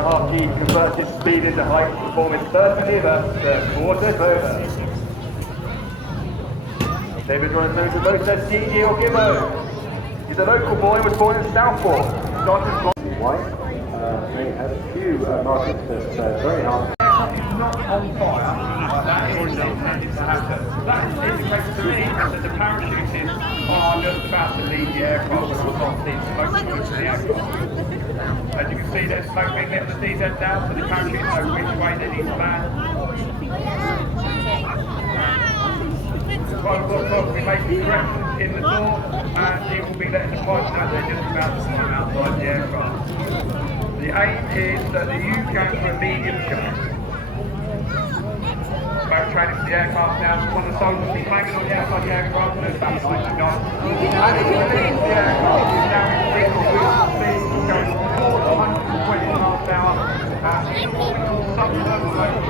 Half G converted speed into height, performing 30 never, the quarter's over. David Jonathan to both says TG or Gibbo. He's a local boy, was born in Southport. White, they had a few markets that very hard. Not on fire, that is intended to happen. That indicates to me that the parachutists are just about to leave the aircraft when I can't see smoke coming from the aircraft. As you can see, there's smoke being let the DZ down, so the parachutists know which way they need to land. 5 o'clock we'll be making corrections in the door, and it will be letting the pilots know they're just about to come outside the aircraft. The aim is that the UCAN for a medium show. Smoke training for the aircraft now. One of the soldiers will be claiming on the outside of the aircraft and there's that light and on. And it will leave the aircraft is now in single wheel speed, going forward 120 miles an hour at sub-level mode.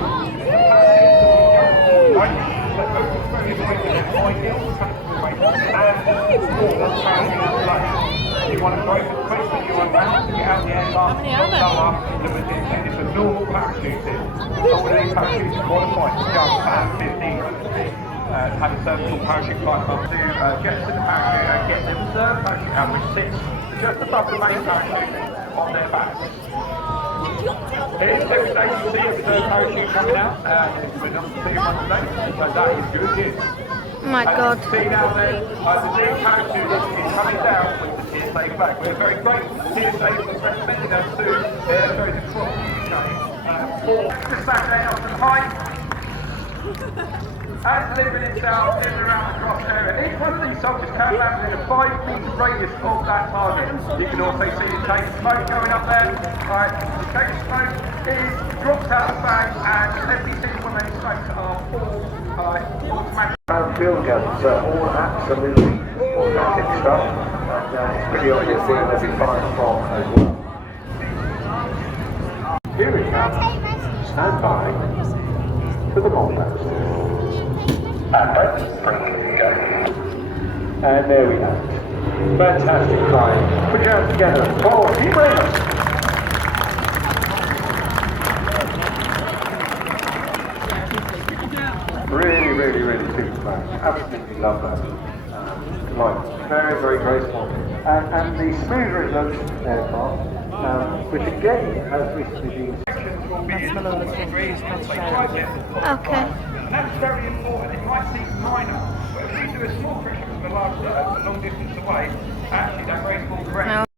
You want to break the quick when you want to get out the aircraft, go up, it's a normal parachuting. All of these parachutes qualify to jump at 15 feet. Have a cervical parachute climb up to jettison the parachute and get the reserve parachute out, which sits just above the main parachute on their backs. Here's every day you see a reserve parachute coming out, we're not seeing one today, so that is good news. Oh my God. As you can see down there, the new parachute is coming down with the TSA flag. We're very grateful to TSA for recommending us to Air Shows across the UK for this Saturday up and high. And delivering itself, delivering around the cross area. Each one of these soldiers can land within a 5-metre radius of that target. You can also see the cake of smoke going up there. Right, the cake of smoke is dropped out of the bag, and every single one of these smokes are all automatic. Field guns are all absolutely automatic stuff. It's pretty obvious where they'll be firing from as well. Here we go. Stand by for the bomb blast. And there we have it. Fantastic flying. Put your hands together for Team Raymond. Really super flying. Absolutely love that. Like, very graceful. And the smoother it looks aircraft, which again has recently been. Okay. And that's very important. It might seem minor, but if we do a small correction from a long distance away, actually that graceful correction.